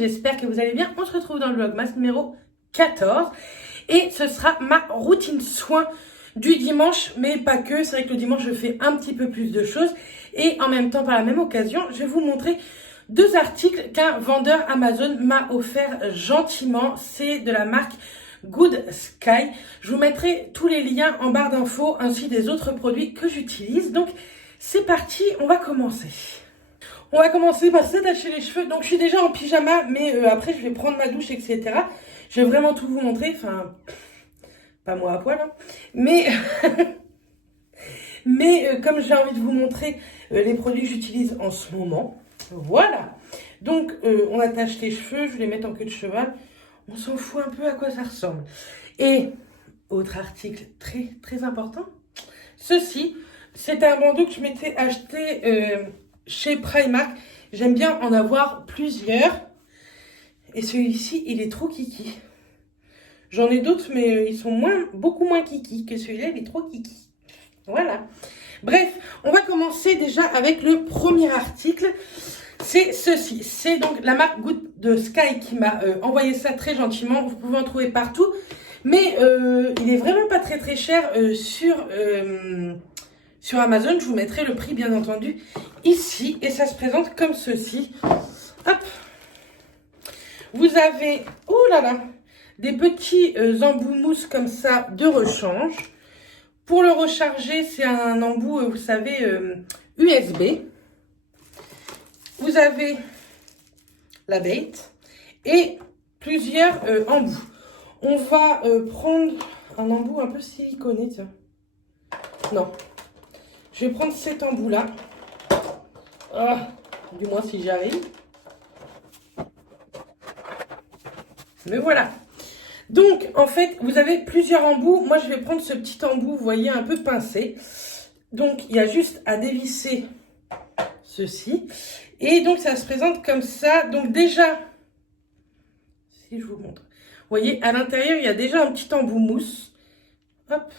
j'espère que vous allez bien. On se retrouve dans le vlogmas numéro 14 et ce sera ma routine soin du dimanche, mais pas que. C'est vrai que le dimanche, je fais un petit peu plus de choses et en même temps, par la même occasion, je vais vous montrer deux articles qu'un vendeur Amazon m'a offert gentiment. C'est de la marque Good Sky. Je vous mettrai tous les liens en barre d'infos ainsi des autres produits que j'utilise. Donc, c'est parti, on va commencer. On va commencer par s'attacher les cheveux. Donc, je suis déjà en pyjama, mais après, je vais prendre ma douche, etc. Je vais vraiment tout vous montrer. Enfin, pas moi à poil, hein. Mais, comme j'ai envie de vous montrer les produits que j'utilise en ce moment. Voilà. Donc, on attache les cheveux. Je vais les mettre en queue de cheval. On s'en fout un peu à quoi ça ressemble. Et, autre article très, très important. Ceci, c'est un bandeau que je m'étais acheté chez Primark. J'aime bien en avoir plusieurs. Et celui-ci, il est trop kiki. J'en ai d'autres, mais ils sont beaucoup moins kiki que celui-là. Il est trop kiki. Voilà. Bref, on va commencer déjà avec le premier article. C'est ceci. C'est donc la marque Good Sky qui m'a envoyé ça très gentiment. Vous pouvez en trouver partout. Mais il est vraiment pas très très cher sur Amazon. Je vous mettrai le prix bien entendu ici. Et ça se présente comme ceci. Hop. Vous avez, oh là là, des petits embouts mousse comme ça de rechange. Pour le recharger, c'est un embout, vous savez, USB. Vous avez la bête et plusieurs embouts. On va prendre un embout un peu siliconé, tiens. Non. Je vais prendre cet embout-là. Ah, du moins si j'y arrive. Mais voilà. Donc, en fait, vous avez plusieurs embouts. Moi, je vais prendre ce petit embout, vous voyez, un peu pincé. Donc, il y a juste à dévisser ceci. Et donc, ça se présente comme ça. Donc, déjà, si je vous montre. Vous voyez, à l'intérieur, il y a déjà un petit embout mousse. Hop,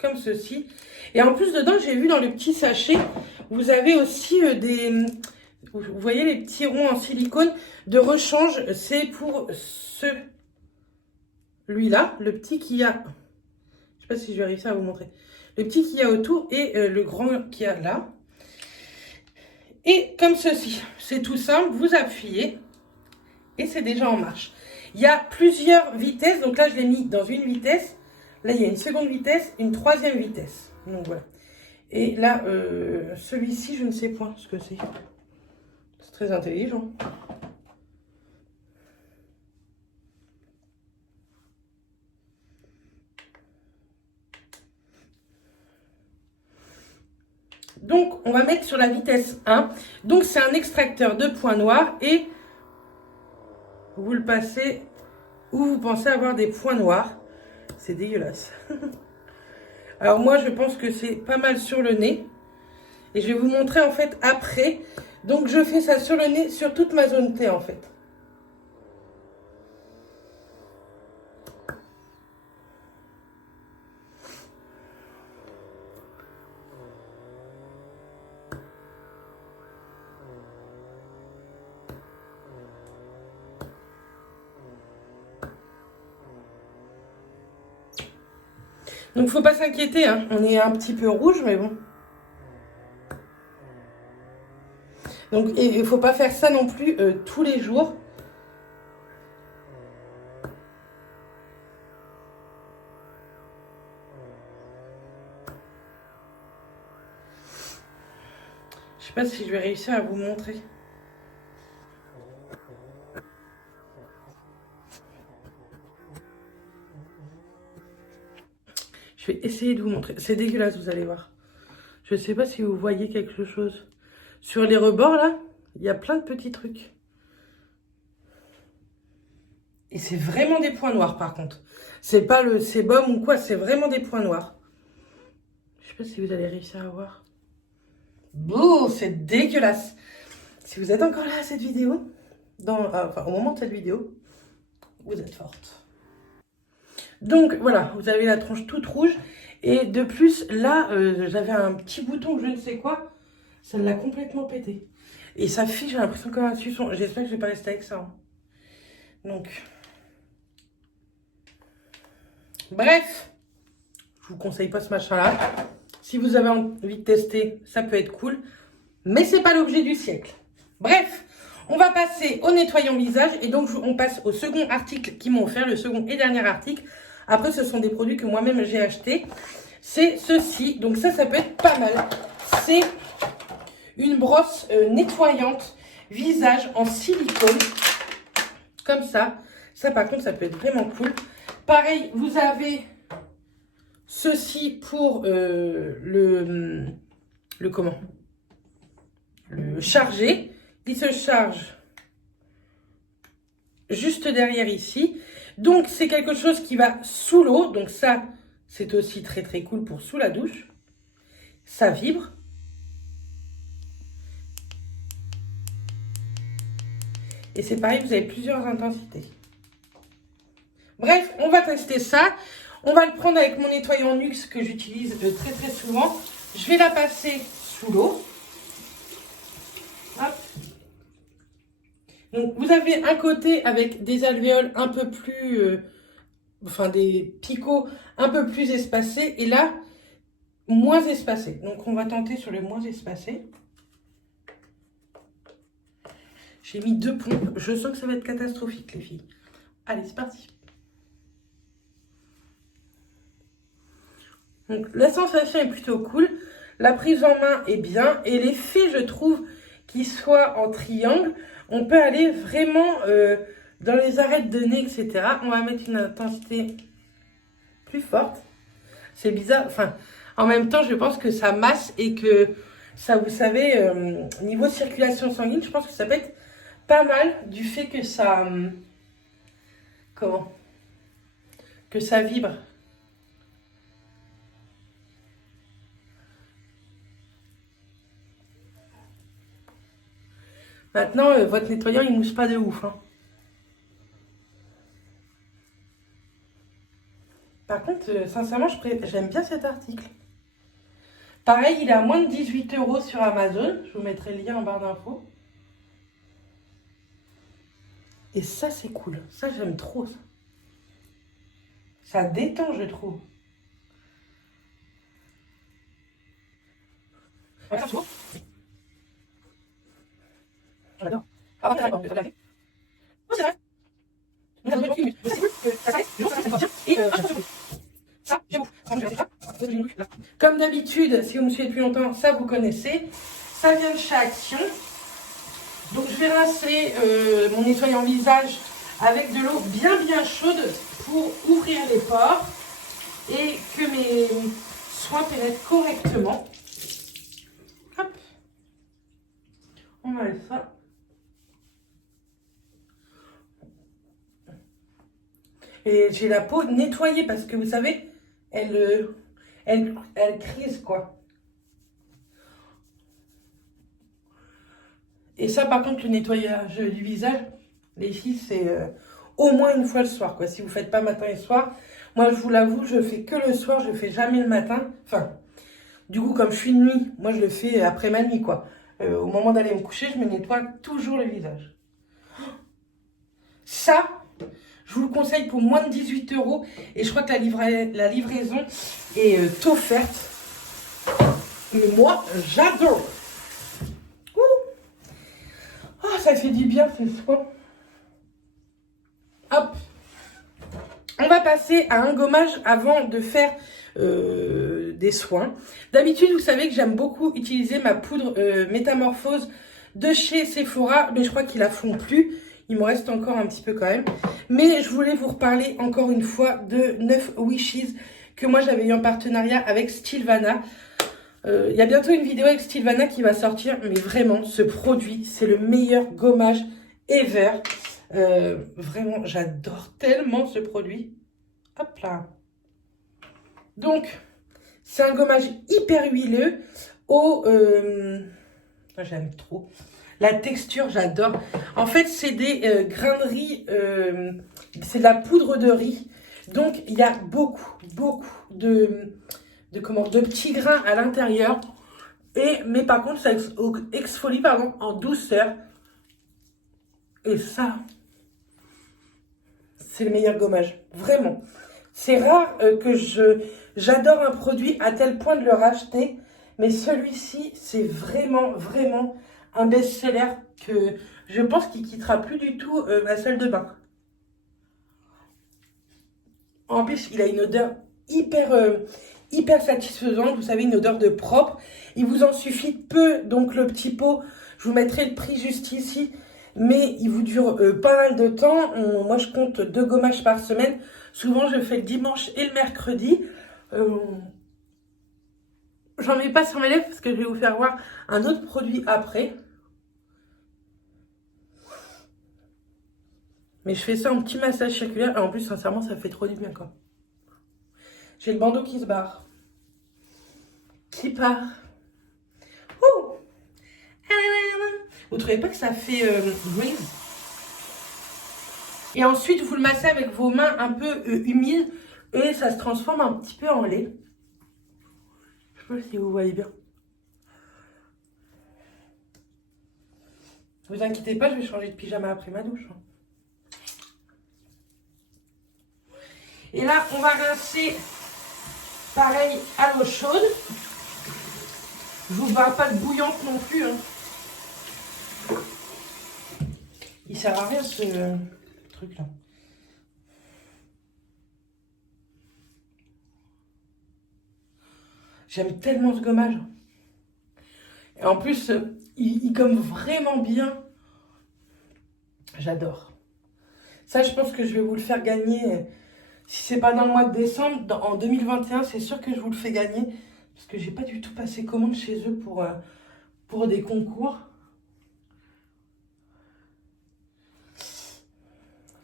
comme ceci. Et en plus, dedans, j'ai vu dans le petit sachet, vous avez aussi vous voyez les petits ronds en silicone de rechange. C'est pour celui-là, le petit qui a... Je sais pas si je vais réussir à vous montrer. Le petit qui a autour et le grand qui a là. Et comme ceci, c'est tout simple, vous appuyez et c'est déjà en marche. Il y a plusieurs vitesses, donc là je l'ai mis dans une vitesse. Là il y a une seconde vitesse, une troisième vitesse. Donc voilà. Et là, celui-ci, je ne sais point ce que c'est. C'est très intelligent. Donc, on va mettre sur la vitesse 1. Donc, c'est un extracteur de points noirs et vous le passez où vous pensez avoir des points noirs. C'est dégueulasse. Alors, moi, je pense que c'est pas mal sur le nez. Et je vais vous montrer, en fait, après. Donc, je fais ça sur le nez, sur toute ma zone T, en fait. Donc, faut pas s'inquiéter, hein. On est un petit peu rouge, mais bon. Donc, il ne faut pas faire ça non plus tous les jours. Je sais pas si je vais réussir à vous montrer. Je vais essayer de vous montrer. C'est dégueulasse, vous allez voir. Je ne sais pas si vous voyez quelque chose. Sur les rebords, là, il y a plein de petits trucs. Et c'est vraiment des points noirs, par contre. C'est pas le sébum ou quoi, c'est vraiment des points noirs. Je sais pas si vous allez réussir à voir. Bouh, c'est dégueulasse. Si vous êtes encore là à cette vidéo, enfin, au moment de cette vidéo, vous êtes forte. Donc, voilà, vous avez la tronche toute rouge. Et de plus, là, j'avais un petit bouton, je ne sais quoi. Ça l'a complètement pété. Et ça fiche, j'ai l'impression comme un suçon. J'espère que je vais pas rester avec ça. Hein. Donc, bref, je vous conseille pas ce machin-là. Si vous avez envie de tester, ça peut être cool. Mais c'est pas l'objet du siècle. Bref, on va passer au nettoyant visage. Et donc, on passe au second article qu'ils m'ont offert, le second et dernier article. Après, ce sont des produits que moi-même j'ai achetés. C'est ceci. Donc ça peut être pas mal. C'est une brosse nettoyante visage en silicone. Comme ça. Ça, par contre, ça peut être vraiment cool. Pareil, vous avez ceci pour le charger. Il se charge juste derrière ici. Donc, c'est quelque chose qui va sous l'eau. Donc ça, c'est aussi très très cool pour sous la douche. Ça vibre. Et c'est pareil, vous avez plusieurs intensités. Bref, on va tester ça. On va le prendre avec mon nettoyant Nuxe que j'utilise très très souvent. Je vais la passer sous l'eau. Hop. Donc, vous avez un côté avec des alvéoles un peu plus... des picots un peu plus espacés. Et là, moins espacés. Donc, on va tenter sur le moins espacé. J'ai mis 2 pompes. Je sens que ça va être catastrophique, les filles. Allez, c'est parti. Donc, la sensation est plutôt cool. La prise en main est bien. Et l'effet, je trouve, qu'il soit en triangle, on peut aller vraiment dans les arêtes de nez, etc. On va mettre une intensité plus forte. C'est bizarre. Enfin, en même temps, je pense que ça masse et que ça, vous savez, niveau circulation sanguine, je pense que ça peut être pas mal du fait que ça... que ça vibre. Maintenant, votre nettoyant, il mousse pas de ouf. Hein. Par contre, sincèrement, j'aime bien cet article. Pareil, il est à moins de 18 € sur Amazon. Je vous mettrai le lien en barre d'infos. Et ça, c'est cool. Ça, j'aime trop ça. Ça détend, je trouve. J'adore. Ah, c'est vrai. C'est vrai. Nous avons une minute. C'est cool que ça s'arrête. Le jour, ça s'arrête. Et ça, j'aime ouf. Comme d'habitude, si vous me suivez depuis longtemps, ça vous connaissez. Ça vient de chez Action. Donc je vais rincer mon nettoyant visage avec de l'eau bien chaude pour ouvrir les pores et que mes soins pénètrent correctement. Hop. On va ça. Et j'ai la peau nettoyée parce que vous savez, elle crise quoi. Et ça, par contre, le nettoyage du visage, les filles, c'est au moins une fois le soir, quoi. Si vous ne faites pas matin et soir, moi, je vous l'avoue, je fais que le soir, je ne fais jamais le matin. Enfin, du coup, comme je suis de nuit, moi, je le fais après ma nuit, quoi. Au moment d'aller me coucher, je me nettoie toujours le visage. Ça, je vous le conseille pour moins de 18 €. Et je crois que la livraison est offerte. Mais moi, j'adore. Oh, ça fait du bien ce soin. Hop. On va passer à un gommage avant de faire des soins. D'habitude, vous savez que j'aime beaucoup utiliser ma poudre Métamorphose de chez Sephora. Mais je crois qu'ils la font plus. Il me reste encore un petit peu quand même. Mais je voulais vous reparler encore une fois de 9 Wishes que moi j'avais eu en partenariat avec Stilvana. Il y a bientôt une vidéo avec Stilvana qui va sortir, mais vraiment, ce produit, c'est le meilleur gommage ever. Vraiment, j'adore tellement ce produit. Hop là. Donc, c'est un gommage hyper huileux. J'aime trop. La texture, j'adore. En fait, c'est des grains de riz. C'est de la poudre de riz. Donc, il y a beaucoup de petits grains à l'intérieur. Mais par contre, ça exfolie en douceur. Et ça, c'est le meilleur gommage. Vraiment. C'est rare que j'adore un produit à tel point de le racheter. Mais celui-ci, c'est vraiment, vraiment un best-seller que je pense qu'il quittera plus du tout ma salle de bain. En plus, il a une odeur hyper satisfaisante. Vous savez, une odeur de propre. Il vous en suffit peu. Donc, le petit pot, je vous mettrai le prix juste ici. Mais il vous dure pas mal de temps. Moi, je compte 2 gommages par semaine. Souvent, je fais le dimanche et le mercredi. J'en mets pas sur mes lèvres parce que je vais vous faire voir un autre produit après. Mais je fais ça en petit massage circulaire. Et en plus, sincèrement, ça fait trop du bien, quoi. J'ai le bandeau qui se barre. Qui part. Ouh. Vous trouvez pas que ça fait breeze? Et ensuite, vous le massez avec vos mains un peu humides. Et ça se transforme un petit peu en lait. Je sais pas si vous voyez bien. Ne vous inquiétez pas, je vais changer de pyjama après ma douche. Et là, on va rincer pareil à l'eau chaude. Je vous parle pas de bouillante non plus. Hein. Il sert à rien ce truc là. J'aime tellement ce gommage. Et en plus, il gomme vraiment bien. J'adore. Ça, je pense que je vais vous le faire gagner. Si c'est pas dans le mois de décembre, en 2021, c'est sûr que je vous le fais gagner. Parce que j'ai pas du tout passé commande chez eux pour des concours.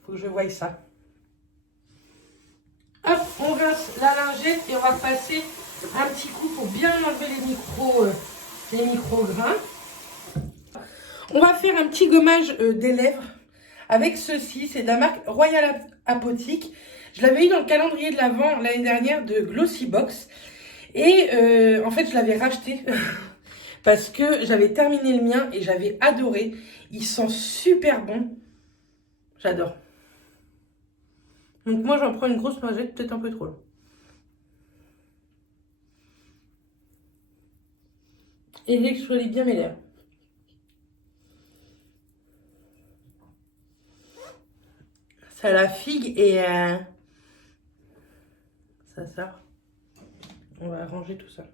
Faut que je voie ça. Hop, on rince la lingette et on va passer un petit coup pour bien enlever les micro-grains. On va faire un petit gommage des lèvres avec ceci. C'est de la marque Royal Apothique. Je l'avais eu dans le calendrier de l'Avent l'année dernière de Glossybox. Et en fait, je l'avais racheté parce que j'avais terminé le mien et j'avais adoré. Il sent super bon. J'adore. Donc moi, j'en prends une grosse noisette, peut-être un peu trop. Là. Et j'exfolie bien mes lèvres. Ça la figue et ça sort. On va ranger tout ça.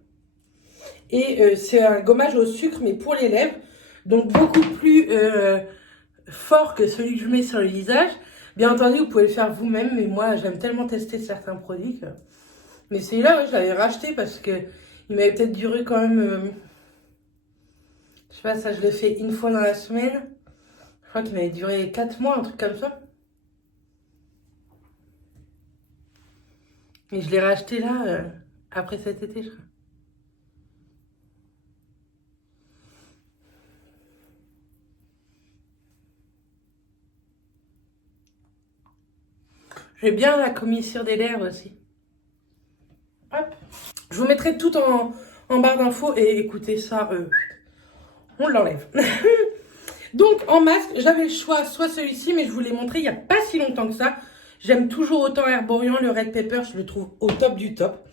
Et c'est un gommage au sucre, mais pour les lèvres. Donc beaucoup plus fort que celui que je mets sur le visage. Bien entendu, vous pouvez le faire vous-même, mais moi, j'aime tellement tester certains produits. Mais celui-là, ouais, je l'avais racheté parce que il m'avait peut-être duré quand même... Je sais pas, ça, je le fais une fois dans la semaine. Je crois qu'il m'avait duré 4 mois, un truc comme ça. Et je l'ai racheté là, après cet été, je crois. J'ai bien la commissure des lèvres aussi. Hop. Je vous mettrai tout en barre d'infos et écoutez ça, on l'enlève. Donc en masque, j'avais le choix, soit celui-ci, mais je vous l'ai montré il n'y a pas si longtemps que ça. J'aime toujours autant Herborian, le Red Pepper, je le trouve au top du top.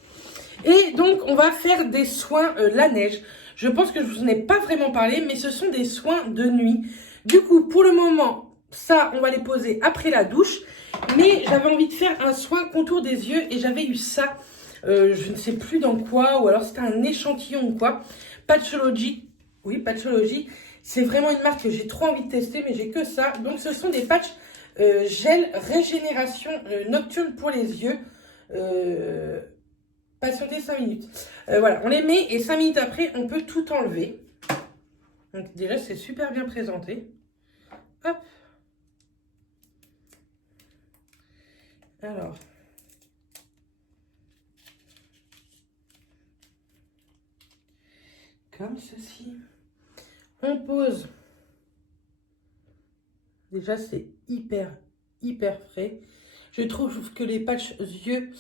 Et donc on va faire des soins la neige. Je pense que je vous en ai pas vraiment parlé, mais ce sont des soins de nuit. Du coup, pour le moment, ça, on va les poser après la douche. Mais j'avais envie de faire un soin contour des yeux et j'avais eu ça. Je ne sais plus dans quoi, ou alors c'était un échantillon ou quoi. Patchology. Oui, Patchology. C'est vraiment une marque que j'ai trop envie de tester, mais j'ai que ça. Donc ce sont des patchs gel régénération nocturne pour les yeux. Patientez 5 minutes. Voilà, on les met et 5 minutes après, on peut tout enlever. Donc déjà, c'est super bien présenté. Hop. Alors. Comme ceci. On pose. Déjà, c'est hyper frais. Je trouve que les patchs yeux,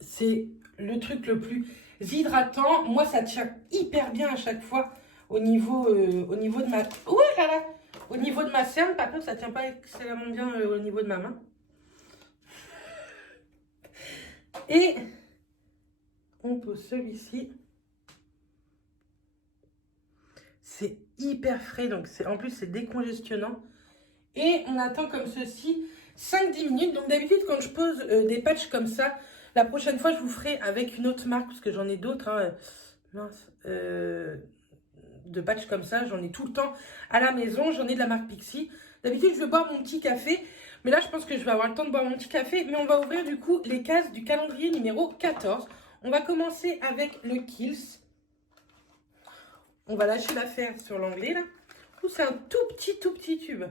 c'est le truc le plus hydratant. Moi, ça tient hyper bien à chaque fois au niveau de ma... Ouais, là, là. Au niveau de ma cerne, par contre, ça tient pas excellemment bien au niveau de ma main. Et on pose celui-ci. C'est hyper frais, donc en plus c'est décongestionnant. Et on attend comme ceci 5-10 minutes. Donc d'habitude quand je pose des patchs comme ça, la prochaine fois je vous ferai avec une autre marque, parce que j'en ai d'autres. Hein, de patchs comme ça, j'en ai tout le temps à la maison. J'en ai de la marque Pixi. D'habitude je vais boire mon petit café, mais là je pense que je vais avoir le temps de boire mon petit café. Mais on va ouvrir du coup les cases du calendrier numéro 14. On va commencer avec le Kiehl's. On va lâcher l'affaire sur l'anglais là. C'est un tout petit tube.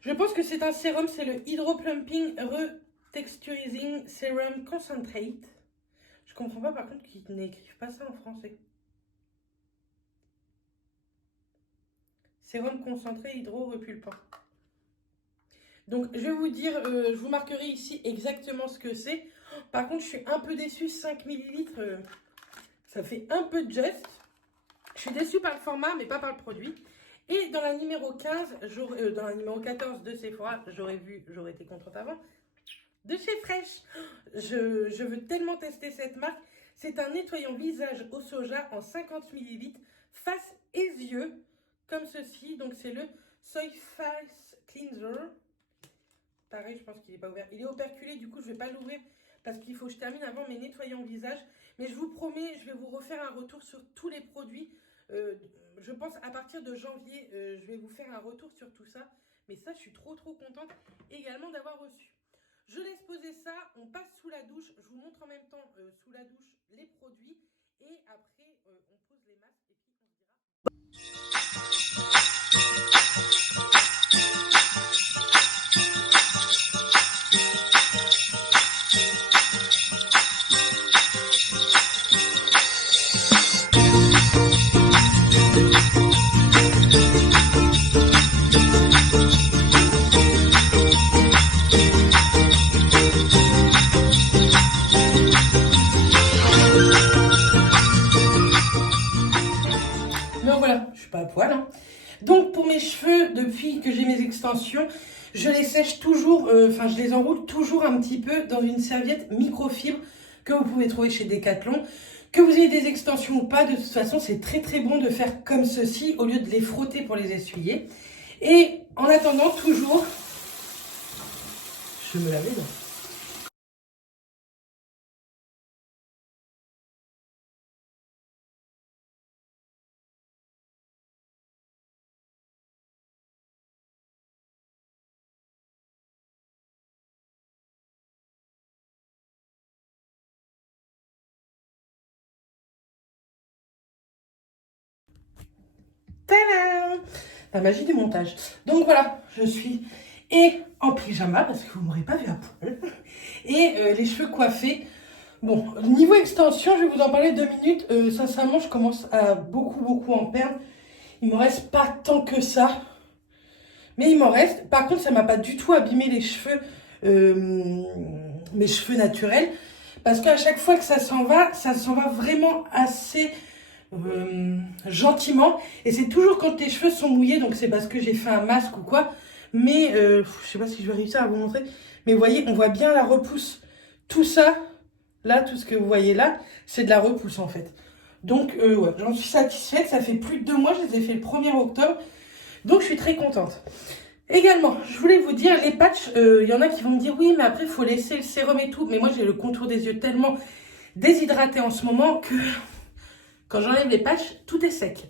Je pense que c'est un sérum, c'est le Hydro Plumping Retexturizing Serum Concentrate. Je comprends pas par contre qu'ils n'écrivent pas ça en français. Sérum concentré hydro-repulpant. Donc je vais vous dire, je vous marquerai ici exactement ce que c'est. Par contre je suis un peu déçue, 5 ml, ça fait un peu de geste. Je suis déçue par le format mais pas par le produit. Et dans la numéro 15, dans la numéro 14 de Sephora, j'aurais été contente avant, de chez Fresh. Je veux tellement tester cette marque. C'est un nettoyant visage au soja en 50 ml, face et yeux, comme ceci. Donc c'est le Soy Face Cleanser. Pareil, je pense qu'il n'est pas ouvert. Il est operculé, du coup je ne vais pas l'ouvrir parce qu'il faut que je termine avant mes nettoyants visage. Mais je vous promets, je vais vous refaire un retour sur tous les produits. Je pense à partir de janvier, je vais vous faire un retour sur tout ça. Mais ça, je suis trop contente également d'avoir reçu. Je laisse poser ça, on passe sous la douche. Je vous montre en même temps sous la douche les produits. Et après, on pose les masques et puis on pas à poil. Hein. Donc pour mes cheveux, depuis que j'ai mes extensions, je les sèche toujours, je les enroule toujours un petit peu dans une serviette microfibre que vous pouvez trouver chez Decathlon. Que vous ayez des extensions ou pas, de toute façon c'est très bon de faire comme ceci au lieu de les frotter pour les essuyer. Et en attendant toujours, je me lave les dents. Tadam! La magie du montage. Donc voilà, je suis en pyjama parce que vous m'aurez pas vu à poil. Et les cheveux coiffés. Bon, niveau extension, je vais vous en parler 2 minutes. Sincèrement, je commence à beaucoup en perdre. Il me reste pas tant que ça. Mais il m'en reste. Par contre, ça m'a pas du tout abîmé les cheveux, mes cheveux naturels. Parce qu'à chaque fois que ça s'en va vraiment assez gentiment. Et c'est toujours quand tes cheveux sont mouillés. Donc c'est parce que j'ai fait un masque ou quoi. Mais je sais pas si je vais réussir à vous montrer. Mais vous voyez, on voit bien la repousse. Tout ça, là, tout ce que vous voyez là, c'est de la repousse en fait. Donc ouais, j'en suis satisfaite. Ça fait plus de 2 mois. Je les ai fait le 1er octobre. Donc je suis très contente. Également, je voulais vous dire, les patchs, il y en a qui vont me dire oui, mais après il faut laisser le sérum et tout. Mais moi j'ai le contour des yeux tellement déshydraté en ce moment que quand j'enlève les patchs, tout est sec.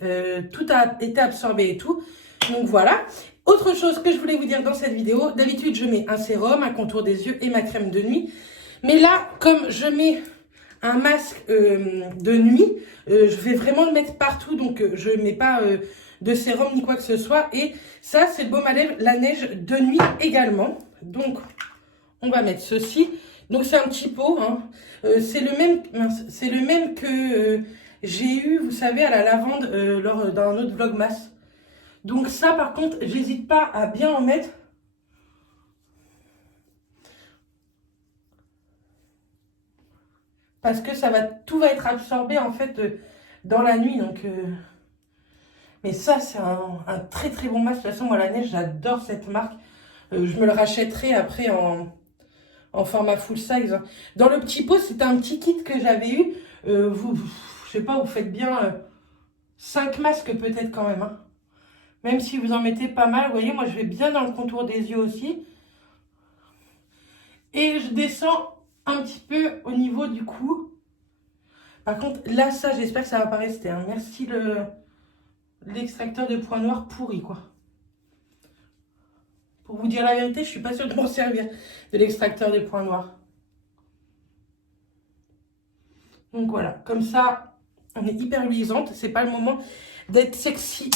Tout a été absorbé et tout. Donc voilà. Autre chose que je voulais vous dire dans cette vidéo, d'habitude je mets un sérum, un contour des yeux et ma crème de nuit. Mais là, comme je mets un masque de nuit, je vais vraiment le mettre partout. Donc je ne mets pas de sérum ni quoi que ce soit. Et ça, c'est le baume à lèvres La Neige de nuit également. Donc, on va mettre ceci. Donc, c'est un petit pot. Hein. C'est le même que j'ai eu, vous savez, à la lavande lors d'un autre vlogmas. Donc ça, par contre, j'hésite pas à bien en mettre. Parce que tout va être absorbé, en fait, dans la nuit. Donc, Mais ça, c'est un très très bon masque. De toute façon, moi, la neige, j'adore cette marque. Je me le rachèterai après en format full size. Dans le petit pot, c'était un petit kit que j'avais eu. Je sais pas, vous faites bien 5 masques peut-être quand même. Hein. Même si vous en mettez pas mal. Vous voyez, moi, je vais bien dans le contour des yeux aussi. Et je descends un petit peu au niveau du cou. Par contre, là, ça, j'espère que ça va pas rester. Hein. Merci l'extracteur de points noirs pourri, quoi. Pour vous dire la vérité, je suis pas sûre de m'en servir de l'extracteur des points noirs. Donc voilà, comme ça, on est hyper luisante. C'est pas le moment d'être sexy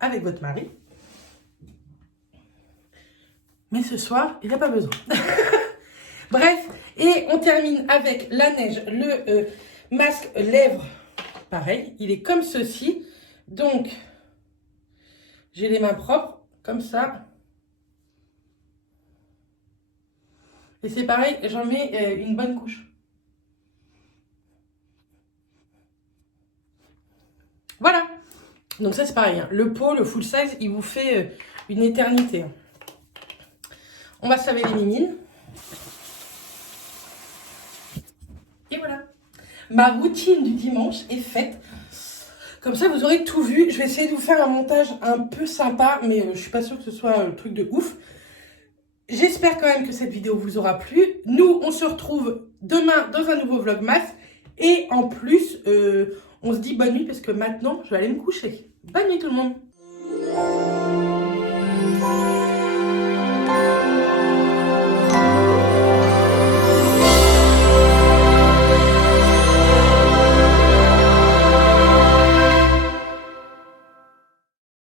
avec votre mari. Mais ce soir, il n'y a pas besoin. Bref, et on termine avec la neige, le masque lèvres. Pareil, il est comme ceci. Donc, j'ai les mains propres, comme ça. Et c'est pareil, j'en mets une bonne couche. Voilà. Donc ça, c'est pareil. Hein. Le pot, le full size, il vous fait une éternité. Hein. On va se laver les mimines. Et voilà. Ma routine du dimanche est faite. Comme ça, vous aurez tout vu. Je vais essayer de vous faire un montage un peu sympa, mais je suis pas sûre que ce soit le truc de ouf. J'espère quand même que cette vidéo vous aura plu. Nous, on se retrouve demain dans un nouveau vlogmas. Et en plus, on se dit bonne nuit parce que maintenant, je vais aller me coucher. Bonne nuit tout le monde.